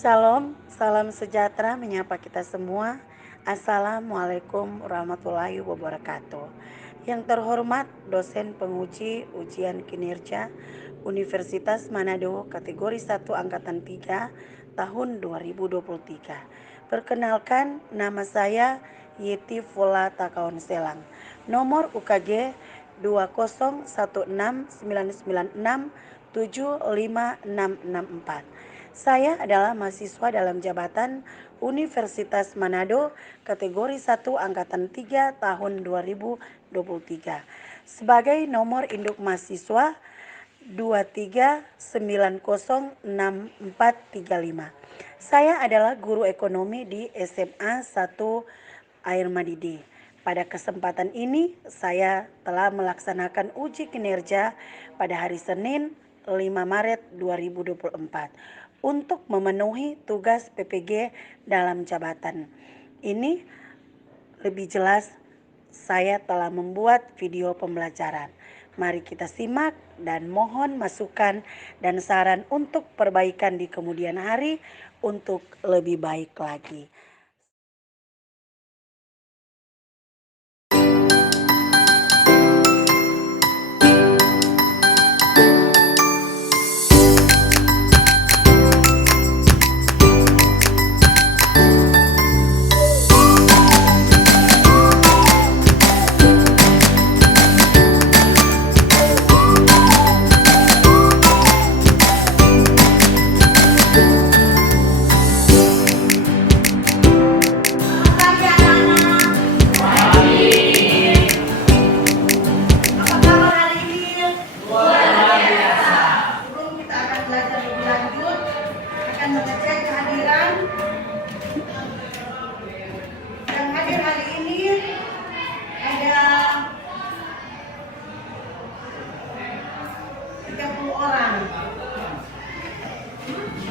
Shalom, salam sejahtera menyapa kita semua. Assalamualaikum warahmatullahi wabarakatuh. Yang terhormat dosen penguji ujian kinerja Universitas Manado kategori 1 angkatan 3 tahun 2023. Perkenalkan, nama saya Yeti Fola Takaon Selang. Nomor UKG 20169967564. Saya adalah mahasiswa dalam jabatan Universitas Manado kategori 1 angkatan 3 tahun 2023. Sebagai nomor induk mahasiswa 239066435. Saya adalah guru ekonomi di SMA 1 Air Madidi. Pada kesempatan ini saya telah melaksanakan uji kinerja pada hari Senin 5 Maret 2024 untuk memenuhi tugas PPG dalam jabatan. Ini lebih jelas saya telah membuat video pembelajaran. Mari kita simak dan mohon masukan dan saran untuk perbaikan di kemudian hari untuk lebih baik lagi.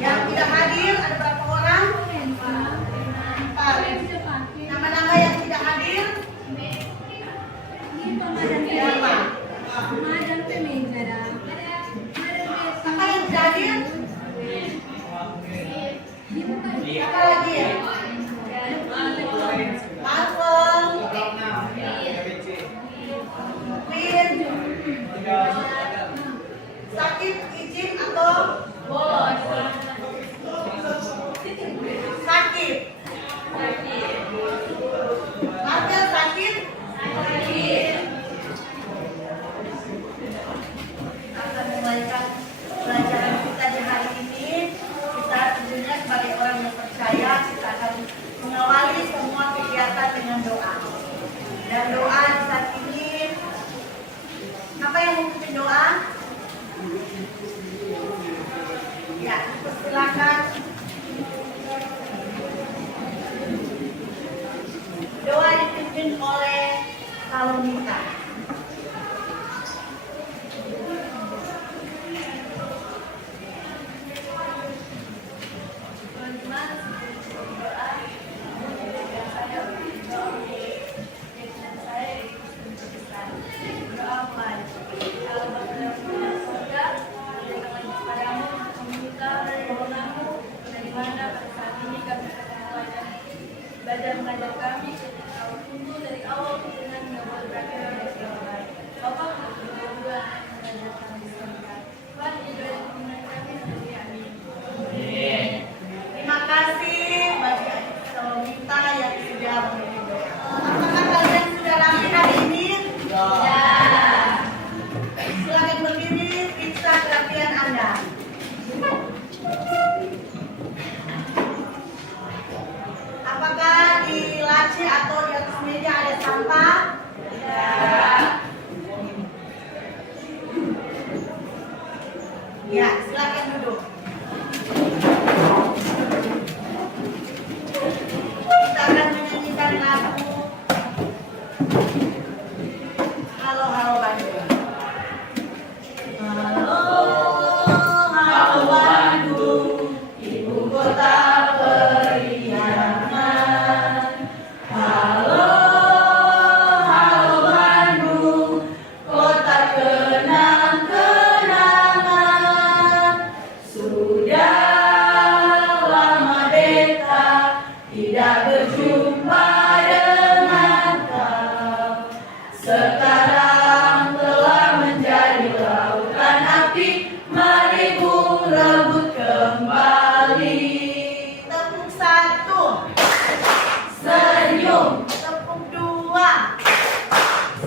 Yang tidak hadir ada berapa orang? 4. Nama-nama yang tidak hadir? Siapa? Siapa yang tidak hadir? Siapa lagi ya? Marvel, Queen, sakit, izin atau bolos? Sakit. Marvel sakit? Sakit. Akan memulaikan pelajaran kita di hari ini. Kita tentunya sebagai orang yang percaya, kita akan mengawali semua kegiatan dengan doa. Dan doa di saat ini, apa yang memimpin doa? Ya, silakan. Doa dipimpin oleh Salomita. Belajar mengajar kami, kau tunggu dari awal dengan membuat berakhir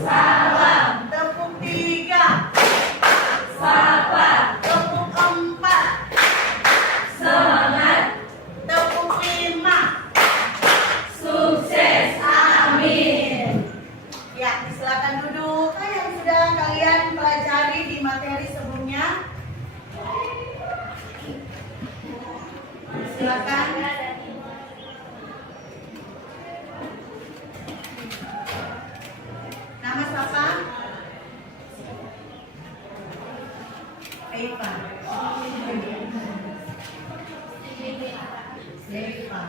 Salam. Tepuk 3. Sabar. Tepuk 4. Semangat. Tepuk 5. Sukses. Amin. Ya, silakan duduk. Yang sudah kalian pelajari di materi sebelumnya. Silakan. Nama siapa? Eva. Eva.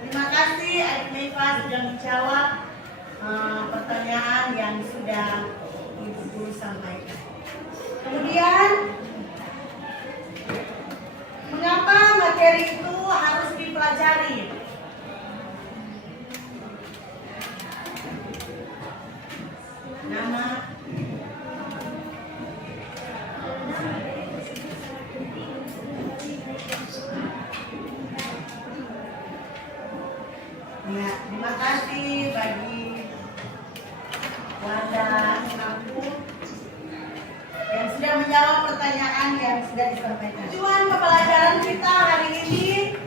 Terima kasih Adik Eva sudah menjawab pertanyaan yang sudah Ibu Guru sampaikan. Kemudian, mengapa materi itu harus dipelajari? Nama. Ya, terima kasih bagi Wanda Aku yang sudah menjawab pertanyaan yang sudah disampaikan. Tujuan pembelajaran kita hari ini,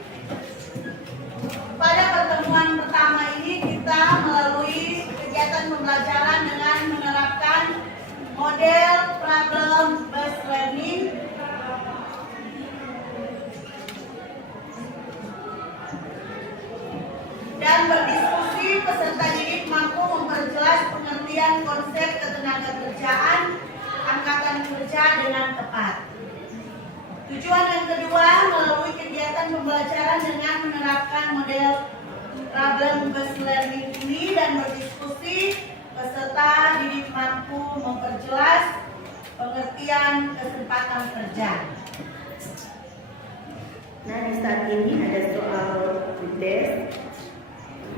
pada pertemuan pertama ini kita melalui kegiatan pembelajaran dengan menerapkan model problem based learning dan berdiskusi peserta didik mampu memperjelas pengertian konsep ketenagakerjaan angkatan kerja dengan tepat. Tujuan yang kedua, melalui kegiatan pembelajaran dengan menerapkan model problem based learning ini dan berdiskusi, peserta didik mampu memperjelas pengertian kesempatan kerja. Nah, di saat ini ada soal tes.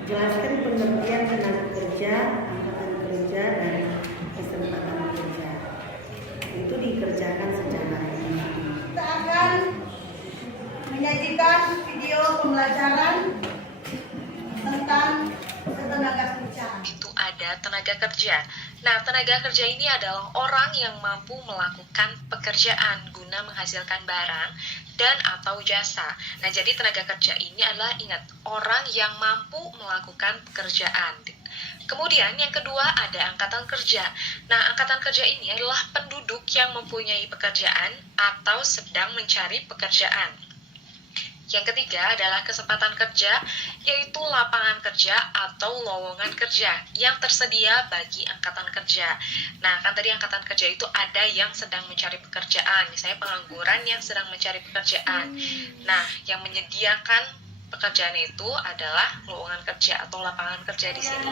Jelaskan pengertian tenaga kerja, angkatan kerja, dan kesempatan kerja. Itu dikerjakan secara ini. Kita akan menyajikan video pembelajaran tentang ketenaga kerjaan. Itu ada tenaga kerja. Nah, tenaga kerja ini adalah orang yang mampu melakukan pekerjaan guna menghasilkan barang dan atau jasa. Nah, jadi tenaga kerja ini adalah, ingat, orang yang mampu melakukan pekerjaan. Kemudian yang kedua ada angkatan kerja. Nah, angkatan kerja ini adalah penduduk yang mempunyai pekerjaan atau sedang mencari pekerjaan. Yang ketiga adalah kesempatan kerja, yaitu lapangan kerja atau lowongan kerja yang tersedia bagi angkatan kerja. Nah, kan tadi angkatan kerja itu ada yang sedang mencari pekerjaan, misalnya pengangguran yang sedang mencari pekerjaan. Nah, yang menyediakan pekerjaan itu adalah lowongan kerja atau lapangan kerja di sini.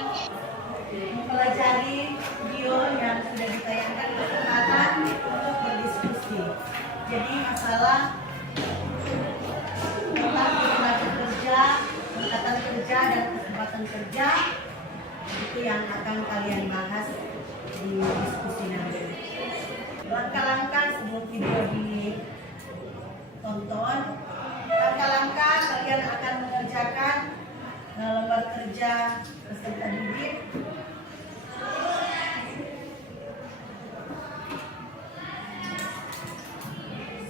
Mempelajari video yang sudah ditayangkan di kesempatan untuk berdiskusi. Jadi masalah tentang tenaga kerja, angkatan kerja, dan kesempatan kerja itu yang akan kalian bahas di diskusi nanti. Langkah-langkah sebelum video ditonton, langkah-langkah kalian akan mengerjakan lembar kerja peserta didik.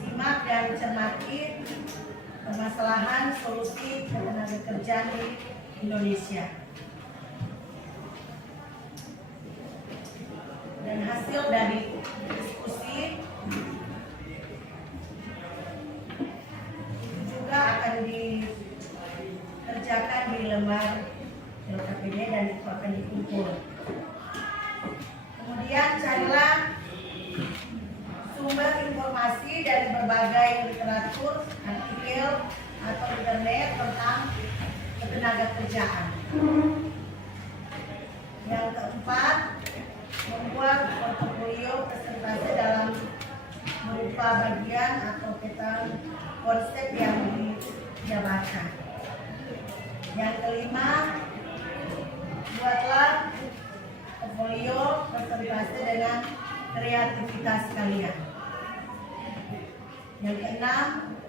Simak dan cermati permasalahan solusi ketenaga kerjaan di Indonesia. Dan hasil dari diskusi juga akan dikerjakan di lembar LKPD dan itu akan dikumpul. Kemudian carilah sumber informasi dari berbagai literatur, artikel, atau internet tentang ketenaga kerjaan. Yang keempat, membuat portofolio presentasi dalam berupa bagian atau peta konsep yang dijabarkan. Yang kelima, buatlah portofolio presentasi dengan kreativitas kalian. Yang keenam,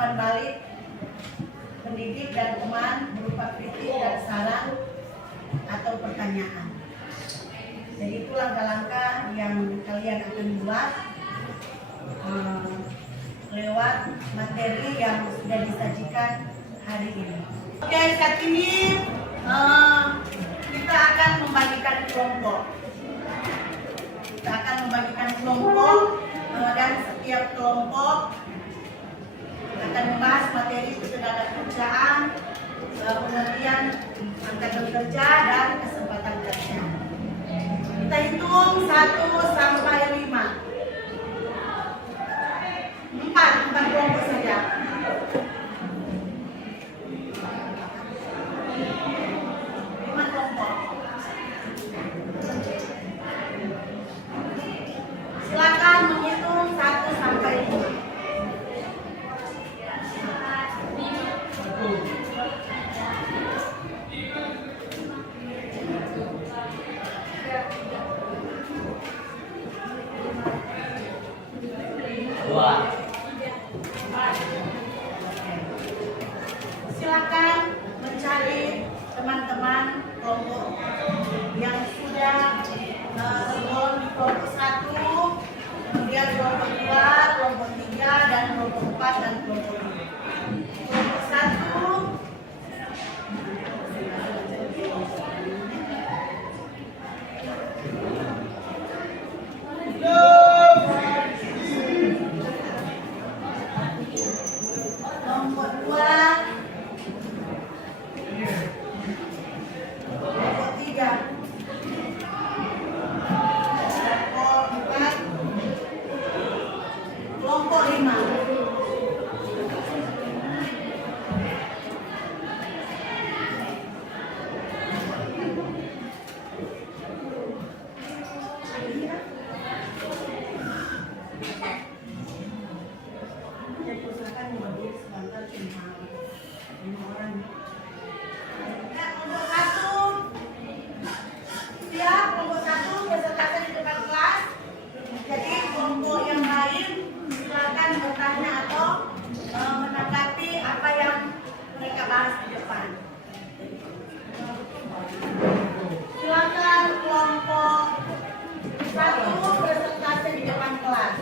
umpan balik pendidik dan teman berupa kritik dan saran atau pertanyaan. Jadi itu langkah-langkah yang kalian akan buat lewat materi yang sudah disajikan hari ini. Oke, saat ini kita akan membagikan kelompok. Dan setiap kelompok akan membahas materi ketenagakerjaan, pengertian angkatan kerja dan kesempatan kerja. Kita hitung 1 sampai 5. 4 kelompok saja. Silakan menghitung 1 sampai 5. Silakan mencari teman-teman kelompok yang sudah tergolong di kelompok 1, kemudian kelompok 2, kelompok 3, dan kelompok 4 dan kelompok 5. Kelompok 1 kelompok 2, kelompok 3, kelompok 4, kelompok 5. Kelompok 1 presentasi di depan kelas. Jadi kelompok yang lain silakan bertanya atau menanggapi apa yang mereka bahas di depan. Silakan kelompok 1 presentasi di depan kelas.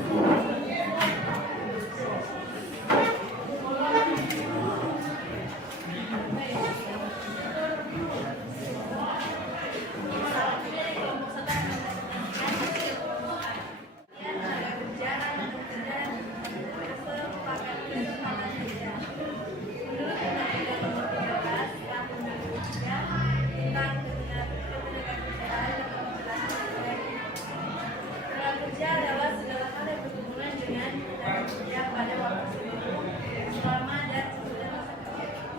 Kerja adalah segala hal yang berhubungan dengan kerja pada waktu sebelum, selama dan sesudah masa kerja.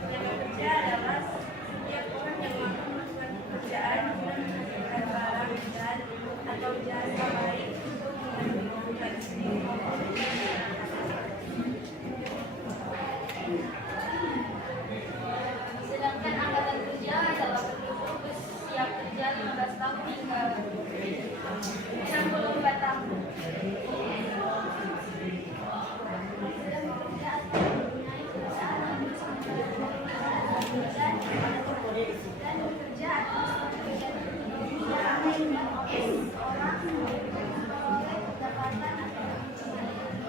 Tenaga kerja adalah setiap orang yang mampu melakukan pekerjaan guna menghasilkan barang dan atau jasa baik untuk menghidupi diri maupun Sedangkan angkatan kerja adalah penduduk usia kerja 15 tahun hingga 64 tahun. Sudah bekerja atau mempunyai perusahaan yang bersangkutan dan bekerja atas pekerjaan orang memperoleh pendapatan atau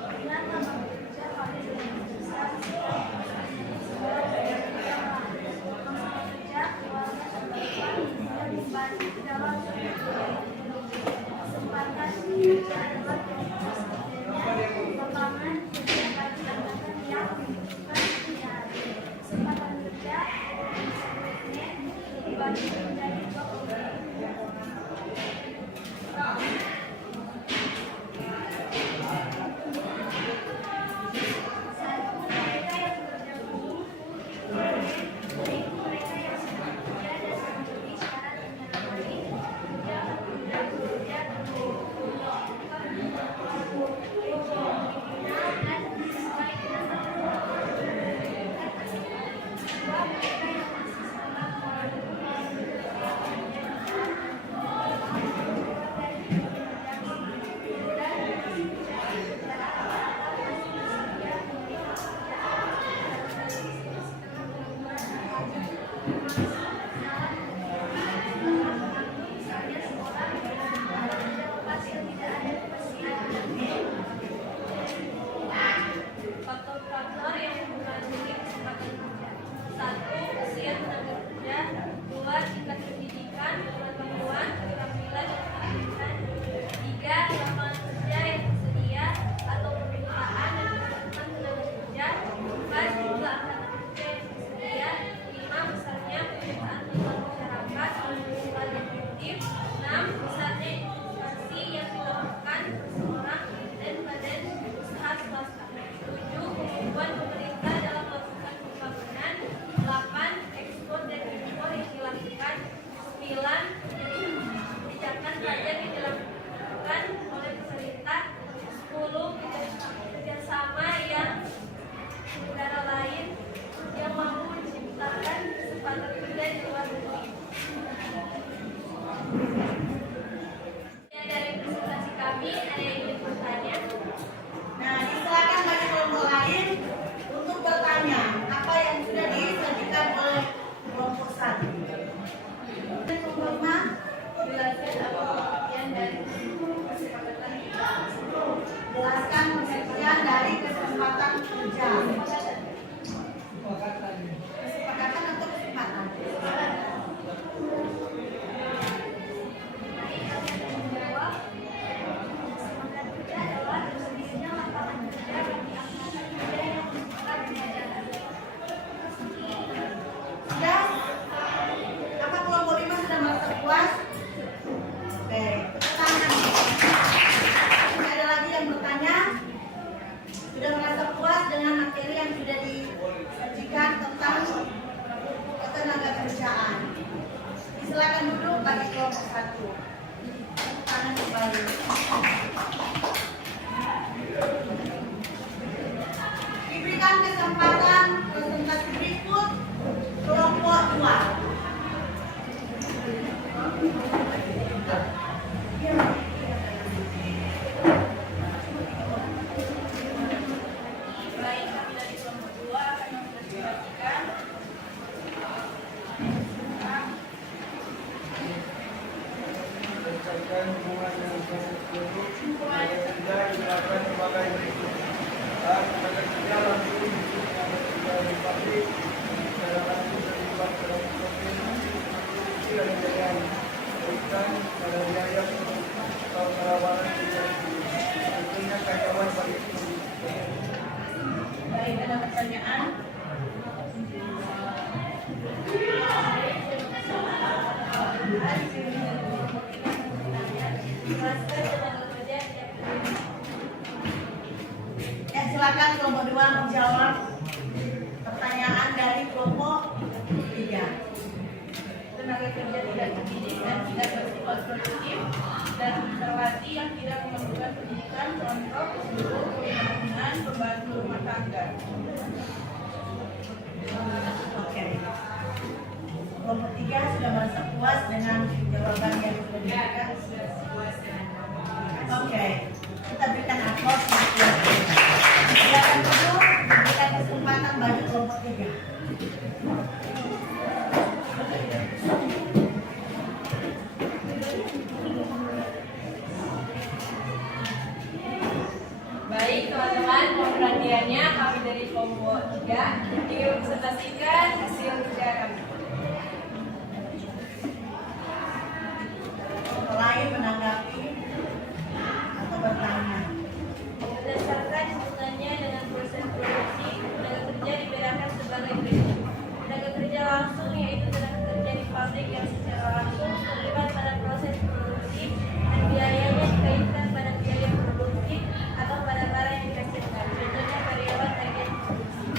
dengan tambah bekerja pada dengan besar kerja keluarga terdepan dan membantu dalam kesempatan kerja adalah perkembangan kerja bagi angkatan yang membutuhkan pekerjaan. Kesempatan kerja dibagi menjadi 2 menyelesaikan hubungan dengan suami tersebut. Tenaga kerja digunakan sebagai berikut. Tenaga kerja langsung yang bekerja di pabrik secara langsung terlibat dalam proses produksi dan pengadaan ikan pada biaya atau perawanan tentunya karyawan pabrik tersebut. Baik, ada pertanyaan? Ya, silakan kelompok 2 menjawab pertanyaan dari kelompok 3. Tenaga kerja tidak terdidik dan tidak bersifat produktif dan terlatih yang tidak memerlukan pendidikan, contoh guru, perhubungan, pembantu rumah tangga. Oke. Kelompok 3 sudah merasa puas dengan jawaban yang sudah diberikan. Oke, kita berikan aplaus. Silakan dulu berikan kesempatan bagi kelompok 3. Baik teman-teman, mohon perhatiannya, kami dari kelompok 3 ingin mempresentasikan hasil kerja kami. Kelompok lain menanggapi atau bertanya. Berdasarkan hubungannya dengan proses produksi, tenaga kerja dibedakan sebagai berikut. Tenaga kerja langsung yaitu tenaga kerja di pabrik yang secara langsung terlibat pada proses produksi dan biayanya dikaitkan pada biaya produksi atau pada barang yang dihasilkan. Contohnya karyawan bagian produksi.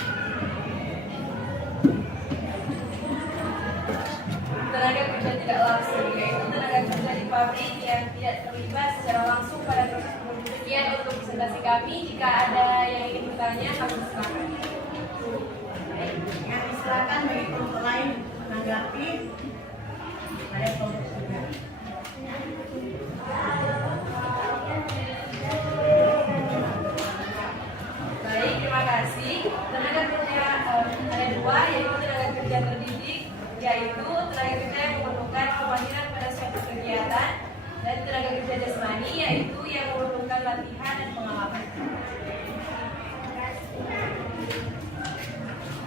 Tenaga kerja tidak langsung yaitu tenaga kerja di pabrik yang tidak terlibat secara langsung pada proses produksi. Untuk presentasi kami, jika ada yang ingin bertanya, kami silakan. Yang disilakan bagi kelompok lain menanggapi pada kelompok 3. Baik, terima kasih. Tenaga kerja ada 2, yaitu tenaga kerja terdidik, yaitu tenaga kerja yang memerlukan kemampuan pada suatu kegiatan, dan tenaga kerja jasmani, yaitu yang memerlukan latihan dan pengalaman.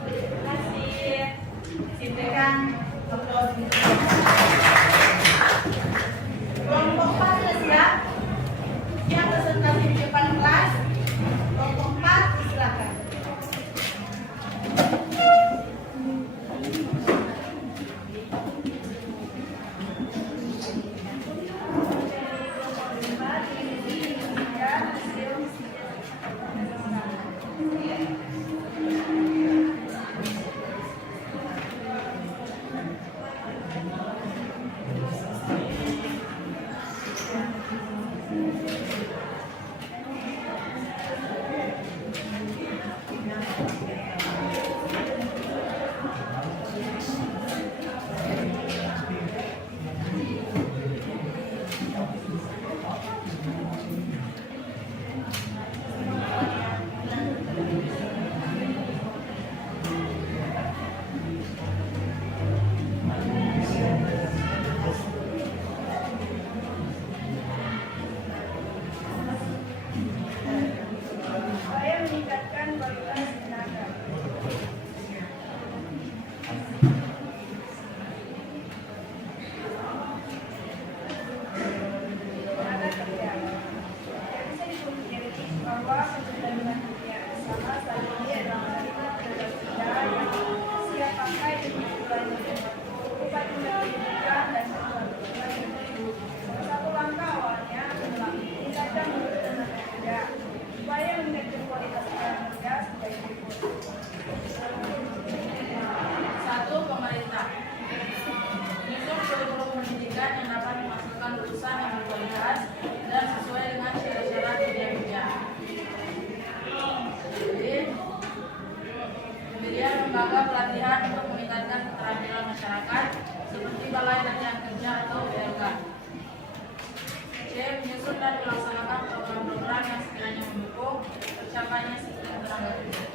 Terima kasih. Berikan aplaus. Kelompok 4 sudah siap? Yang presentasi di depan kelas. Kelompok 4 silakan. Supaya meningkatkan kualitas tenaga. Tenaga kerja. Yang bisa dipungkiri bahwa penjelajahan dunia usaha saat ini adalah menerima tenaga kerja yang siap pakai dengan berbagai upaya pendidikan dan satu langkah awalnya adalah meningkatkan mutu tenaga kerja. Upaya meningkatkan kualitas tenaga kerja sebagai berikut. 1. Pemerintah menyusun kurikulum pendidikan yang dapat menghasilkan lulusan yang berkualitas dan sesuai dengan syarat-syarat dunia kerja. Kemudian lembaga pelatihan untuk meningkatkan keterampilan masyarakat seperti Balai Latihan Kerja atau BLK. C. Menyusun dan melaksanakan program-program yang sekiranya mendukung tercapainya sistem tenaga kerja.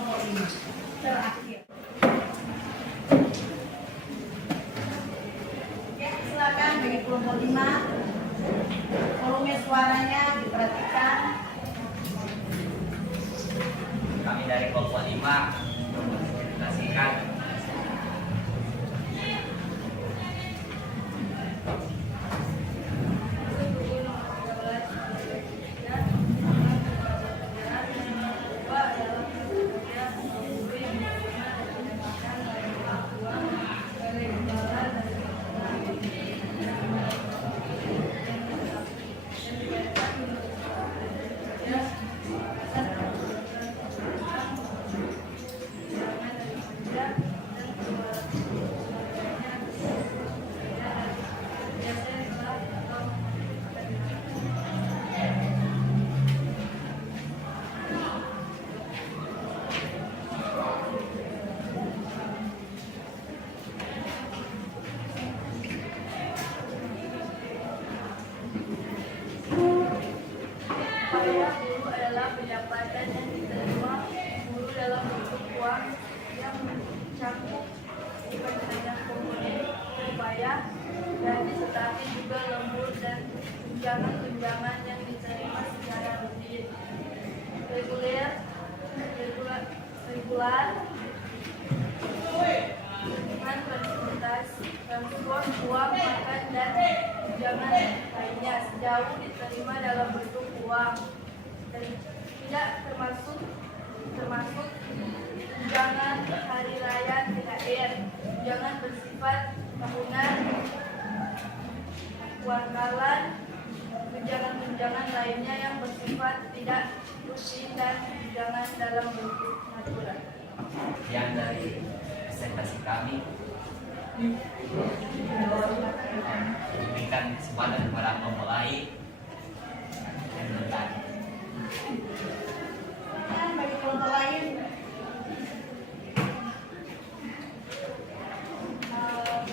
kelompok 5 terakhir. Ya, silakan bagi kelompok 5. Volume suaranya diperhatikan. Kami dari kelompok 5 mempresentasikan upah guru adalah pendapatan yang diterima guru dalam bentuk uang yang mencakup banyak komponen upaya dan disertai juga lembur dan tunjangan-tunjangan yang diterima secara rutin, reguler, dengan transport, uang makan dan tunjangan lainnya sejauh diterima dalam bentuk uang dan tidak termasuk tunjangan hari raya THR, tunjangan bersifat tahunan, kuartalan, tunjangan lainnya yang bersifat tidak rutin dan tunjangan dalam bentuk natural. yang dari presentasi kami memberikan kesempatan kepada pemulai yang bertanya. Dan bagi kelompok lain,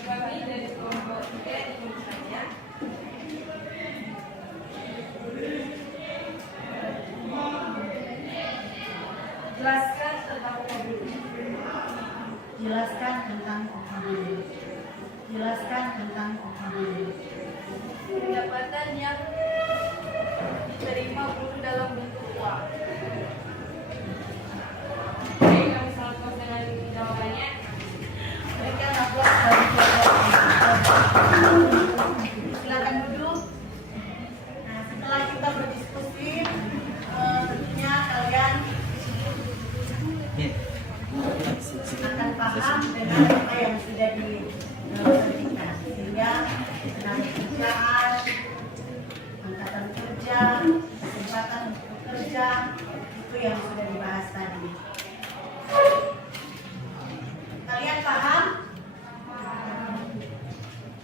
Kami dari kelompok 3 ingin bertanya. Jelaskan tentang mobil. jelaskan tentang OKB. Jelaskan tentang OKB. Pendapatan yang diterima guru dalam bentuk uang. Oke, kami selamat puas dengan jawabannya. Berikan aplaus bagi kelompok 5. Silakan duduk. Nah, setelah kita berdiskusi, tentunya kalian akan paham dengan apa yang sudah diberikan, sehingga tenaga kerjaan, angkatan kerja, kesempatan untuk kerja, itu yang sudah dibahas tadi. Kalian paham?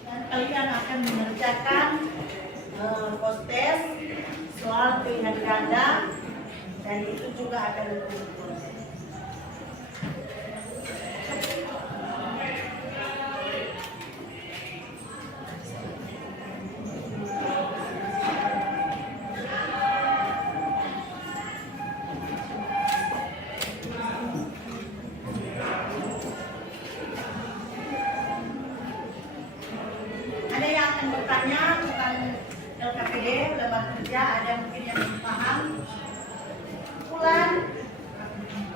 Dan kalian akan mengerjakan post-test, soal pilihan ganda, dan itu juga akan diukur. Ada yang akan bertanya tentang LKPD, lembaga kerja, ada mungkin yang belum paham.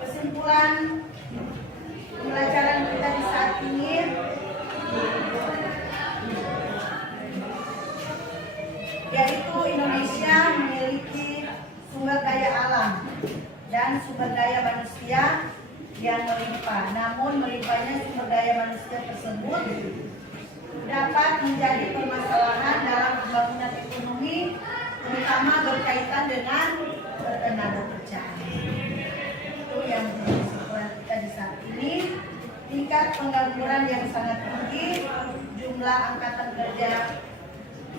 Kesimpulan pembelajaran kita di saat ini, yaitu Indonesia memiliki sumber daya alam dan sumber daya manusia yang melimpah. Namun melimpahnya sumber daya manusia tersebut dapat menjadi permasalahan dalam pembangunan ekonomi, terutama berkaitan dengan tenaga kerja. Itu yang kesimpulan kita di saat ini. Tingkat pengangguran yang sangat tinggi, jumlah angkatan kerja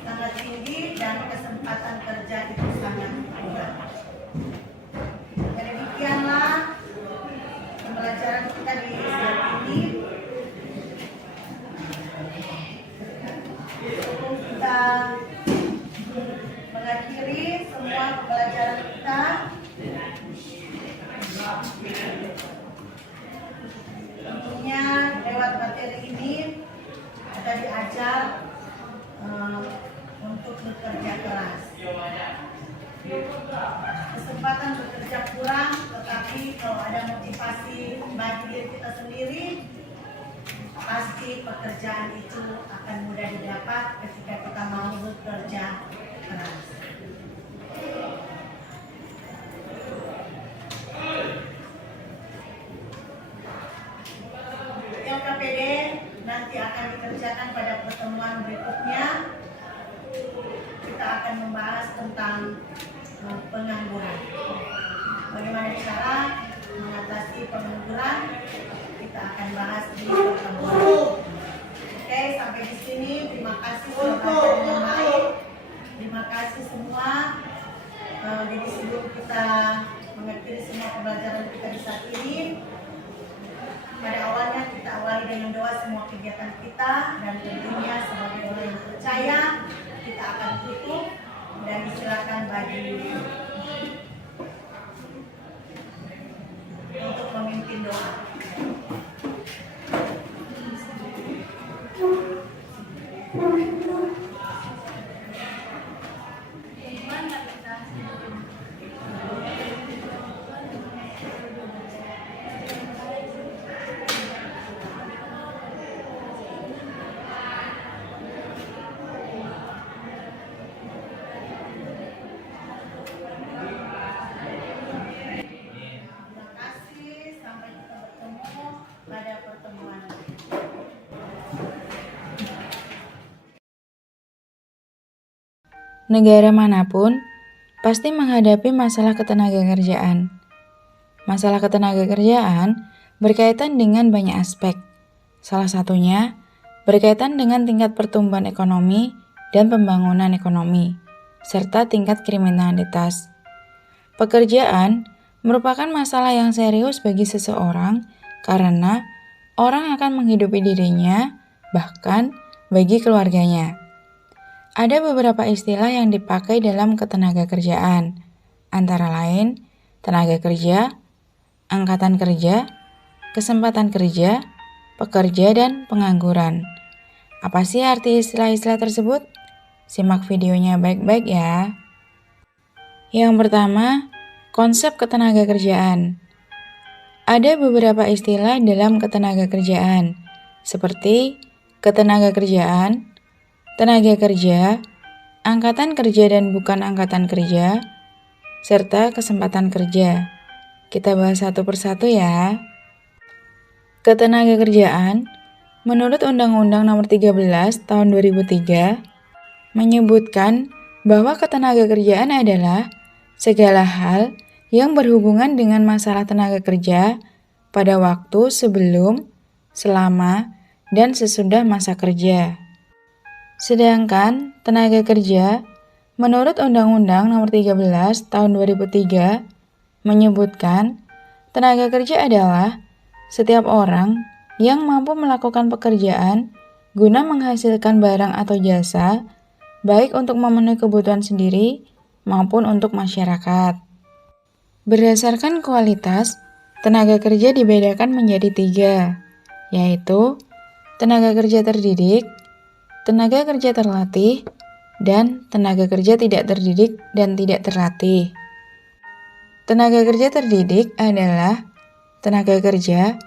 sangat tinggi, dan kesempatan kerja itu sangat kurang. Demikianlah pembelajaran kita di saat ini. Sebelum kita mengakhiri semua pembelajaran kita, materi ini kita diajar untuk bekerja keras. Kesempatan bekerja kurang, tetapi kalau ada motivasi bagi diri kita sendiri, pasti pekerjaan itu akan mudah didapat ketika kita mau bekerja keras. LKPD nanti akan dikerjakan pada pertemuan berikutnya. Kita akan membahas tentang pengangguran. Bagaimana cara mengatasi pengangguran? Kita akan bahas di pertemuan. Oke, sampai di sini. Terima kasih sudah belajar dengan baik. Terima kasih semua. Jadi sebelum kita mengakhiri semua pembelajaran kita di saat ini, pada awalnya kita awali dengan doa semua kegiatan kita, dan tentunya sebagai orang yang percaya kita akan tutup dan disilakan bagi untuk memimpin doa. Terima kasih, sampai kita bertemu pada pertemuan. Negara manapun pasti menghadapi masalah ketenagakerjaan. Masalah ketenagakerjaan berkaitan dengan banyak aspek. Salah satunya berkaitan dengan tingkat pertumbuhan ekonomi dan pembangunan ekonomi, serta tingkat kriminalitas. Pekerjaan merupakan masalah yang serius bagi seseorang karena orang akan menghidupi dirinya, bahkan bagi keluarganya. Ada beberapa istilah yang dipakai dalam ketenagakerjaan, antara lain tenaga kerja, angkatan kerja, kesempatan kerja, pekerja, dan pengangguran. Apa sih arti istilah-istilah tersebut? Simak videonya baik-baik ya. Yang pertama, konsep ketenagakerjaan. Ada beberapa istilah dalam ketenagakerjaan, seperti ketenagakerjaan, tenaga kerja, angkatan kerja dan bukan angkatan kerja, serta kesempatan kerja. Kita bahas satu persatu ya. Ketenagakerjaan, menurut Undang-Undang Nomor 13 Tahun 2003, menyebutkan bahwa ketenagakerjaan adalah segala hal yang berhubungan dengan masalah tenaga kerja pada waktu sebelum, selama, dan sesudah masa kerja. Sedangkan tenaga kerja, menurut Undang-Undang Nomor 13 Tahun 2003, menyebutkan tenaga kerja adalah setiap orang yang mampu melakukan pekerjaan guna menghasilkan barang atau jasa, baik untuk memenuhi kebutuhan sendiri maupun untuk masyarakat. Berdasarkan kualitas, tenaga kerja dibedakan menjadi 3, yaitu tenaga kerja terdidik, tenaga kerja terlatih, dan tenaga kerja tidak terdidik dan tidak terlatih. Tenaga kerja terdidik adalah tenaga kerja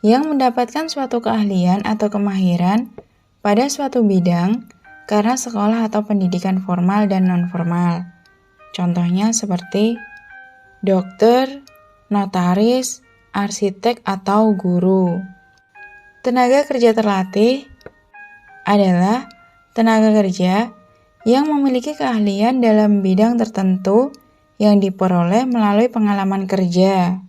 yang mendapatkan suatu keahlian atau kemahiran pada suatu bidang karena sekolah atau pendidikan formal dan non-formal. Contohnya seperti dokter, notaris, arsitek, atau guru. Tenaga kerja terlatih adalah tenaga kerja yang memiliki keahlian dalam bidang tertentu yang diperoleh melalui pengalaman kerja.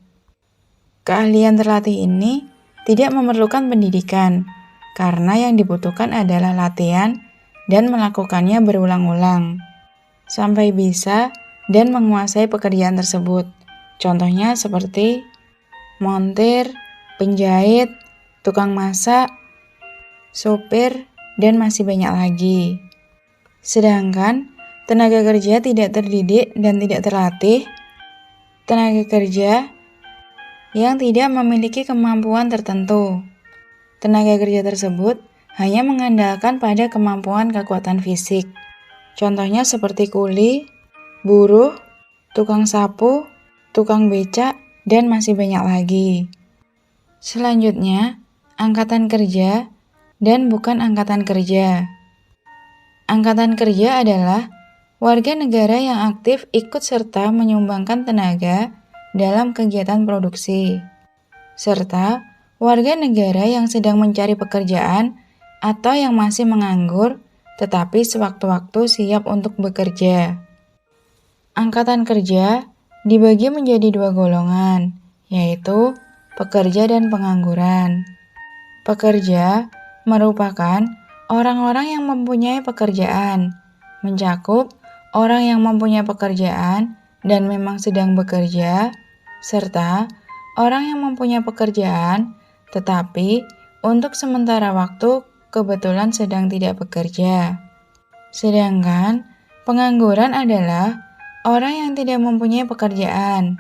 Keahlian terlatih ini tidak memerlukan pendidikan, karena yang dibutuhkan adalah latihan dan melakukannya berulang-ulang, sampai bisa dan menguasai pekerjaan tersebut. Contohnya seperti montir, penjahit, tukang masak, sopir, dan masih banyak lagi. Sedangkan tenaga kerja tidak terdidik dan tidak terlatih, tenaga kerja yang tidak memiliki kemampuan tertentu. tenaga kerja tersebut hanya mengandalkan pada kemampuan kekuatan fisik. Contohnya seperti kuli, buruh, tukang sapu, tukang becak, dan masih banyak lagi. Selanjutnya, angkatan kerja dan bukan angkatan kerja. Angkatan kerja adalah warga negara yang aktif ikut serta menyumbangkan tenaga dalam kegiatan produksi, serta warga negara yang sedang mencari pekerjaan atau yang masih menganggur tetapi sewaktu-waktu siap untuk bekerja. Angkatan kerja dibagi menjadi dua golongan, yaitu pekerja dan pengangguran. Pekerja merupakan orang-orang yang mempunyai pekerjaan, mencakup orang yang mempunyai pekerjaan dan memang sedang bekerja, serta orang yang mempunyai pekerjaan tetapi untuk sementara waktu kebetulan sedang tidak bekerja. Sedangkan pengangguran adalah orang yang tidak mempunyai pekerjaan,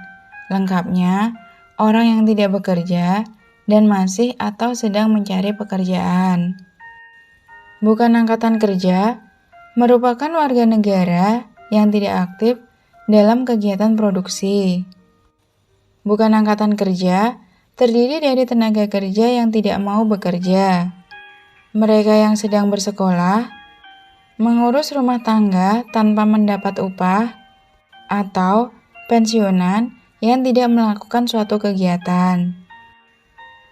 lengkapnya orang yang tidak bekerja dan masih atau sedang mencari pekerjaan. Bukan angkatan kerja merupakan warga negara yang tidak aktif dalam kegiatan produksi. Bukan angkatan kerja terdiri dari tenaga kerja yang tidak mau bekerja. Mereka yang sedang bersekolah, mengurus rumah tangga tanpa mendapat upah, atau pensiunan yang tidak melakukan suatu kegiatan.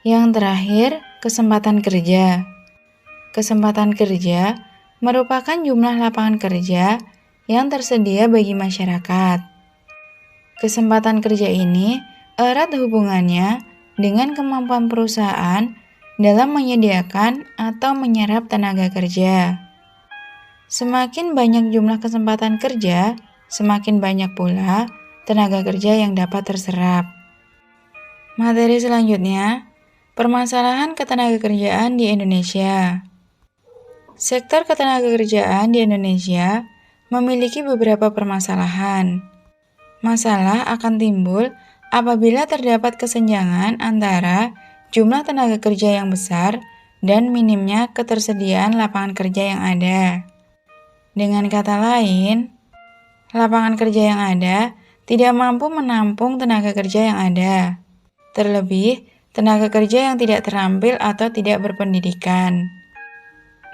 Yang terakhir, kesempatan kerja. Kesempatan kerja merupakan jumlah lapangan kerja yang tersedia bagi masyarakat. Kesempatan kerja ini erat hubungannya dengan kemampuan perusahaan dalam menyediakan atau menyerap tenaga kerja. Semakin banyak jumlah kesempatan kerja, semakin banyak pula tenaga kerja yang dapat terserap. Materi selanjutnya, permasalahan ketenagakerjaan di Indonesia. Sektor ketenagakerjaan di Indonesia memiliki beberapa permasalahan. Masalah akan timbul apabila terdapat kesenjangan antara jumlah tenaga kerja yang besar dan minimnya ketersediaan lapangan kerja yang ada. Dengan kata lain, lapangan kerja yang ada tidak mampu menampung tenaga kerja yang ada. Terlebih, tenaga kerja yang tidak terampil atau tidak berpendidikan.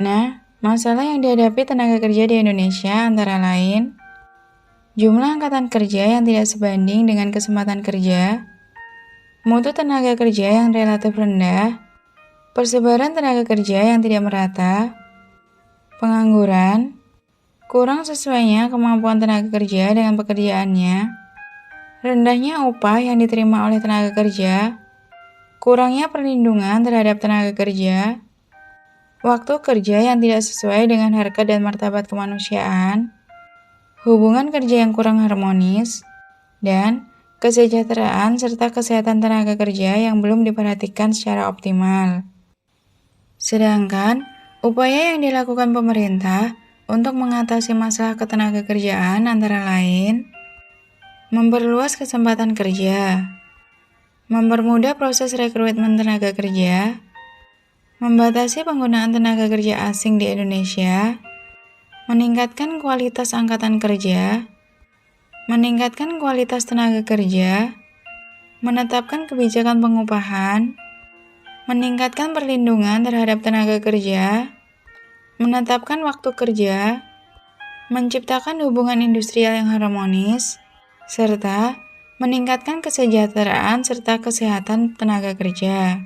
Nah, masalah yang dihadapi tenaga kerja di Indonesia antara lain jumlah angkatan kerja yang tidak sebanding dengan kesempatan kerja, mutu tenaga kerja yang relatif rendah, persebaran tenaga kerja yang tidak merata, pengangguran, kurang sesuainya kemampuan tenaga kerja dengan pekerjaannya, rendahnya upah yang diterima oleh tenaga kerja, kurangnya perlindungan terhadap tenaga kerja, waktu kerja yang tidak sesuai dengan harkat dan martabat kemanusiaan, hubungan kerja yang kurang harmonis, dan kesejahteraan serta kesehatan tenaga kerja yang belum diperhatikan secara optimal. Sedangkan, upaya yang dilakukan pemerintah untuk mengatasi masalah ketenagakerjaan antara lain memperluas kesempatan kerja, mempermudah proses rekrutmen tenaga kerja, membatasi penggunaan tenaga kerja asing di Indonesia, meningkatkan kualitas angkatan kerja, meningkatkan kualitas tenaga kerja, menetapkan kebijakan pengupahan, meningkatkan perlindungan terhadap tenaga kerja, menetapkan waktu kerja, menciptakan hubungan industrial yang harmonis, serta meningkatkan kesejahteraan serta kesehatan tenaga kerja.